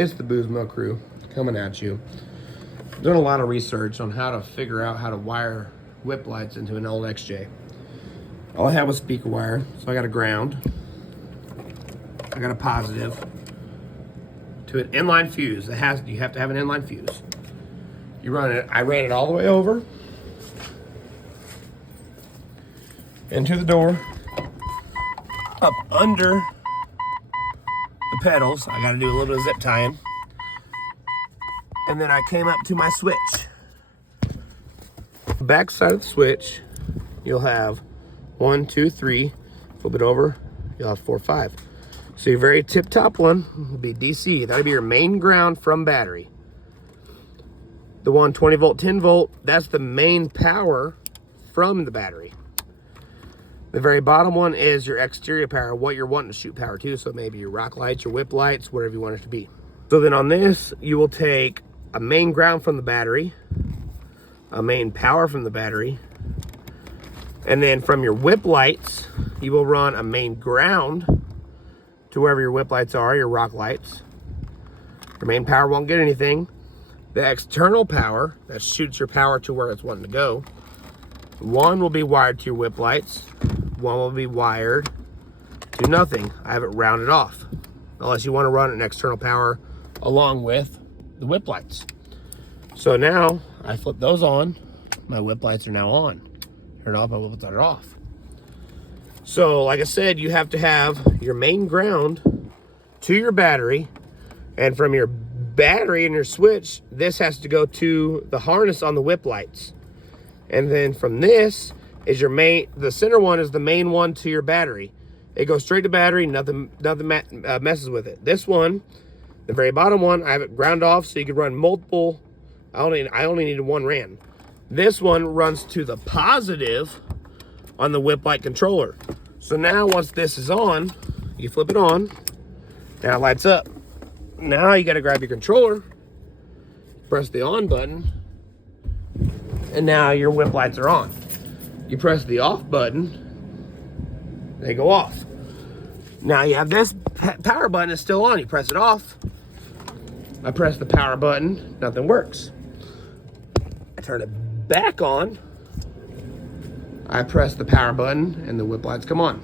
It's the Booze Mill crew coming at you. Doing a lot of research on how to figure out how to wire whip lights into an old XJ. All I had was speaker wire, so I got a ground. I got a positive to an inline fuse. You have to have an inline fuse. You run it. I ran it all the way over into the door, up under the pedals. I got to do a little bit of zip tying. And then I came up to my switch. Back side of the switch, you'll have 1, 2, 3. Flip it over, you'll have 4, 5. So your very tip top one will be DC. That'll be your main ground from battery. The 120 volt, 10 volt, that's the main power from the battery. The very bottom one is your exterior power, what you're wanting to shoot power to. So maybe your rock lights, your whip lights, whatever you want it to be. So then on this, you will take a main ground from the battery, a main power from the battery, and then from your whip lights, you will run a main ground to wherever your whip lights are, your rock lights. Your main power won't get anything. The external power that shoots your power to where it's wanting to go, one will be wired to your whip lights, one will be wired to nothing. I have it rounded off, unless you want to run an external power along with the whip lights. So now I flip those on, my whip lights are now on. Turn it off, my whip lights are off. So like I said, you have to have your main ground to your battery, and from your battery and your switch, this has to go to the harness on the whip lights. And then from this is your main, the center one is the main one to your battery. It goes straight to battery, nothing messes with it. This one, the very bottom one, I have it ground off so you can run multiple. I only needed one ran. This one runs to the positive on the whip light controller. So now once this is on, you flip it on, now it lights up. Now you gotta grab your controller, press the on button, and now your whip lights are on. You press the off button, they go off. Now you have this power button is still on, you press it off. I press the power button, nothing works. I turn it back on, I press the power button, and the whip lights come on.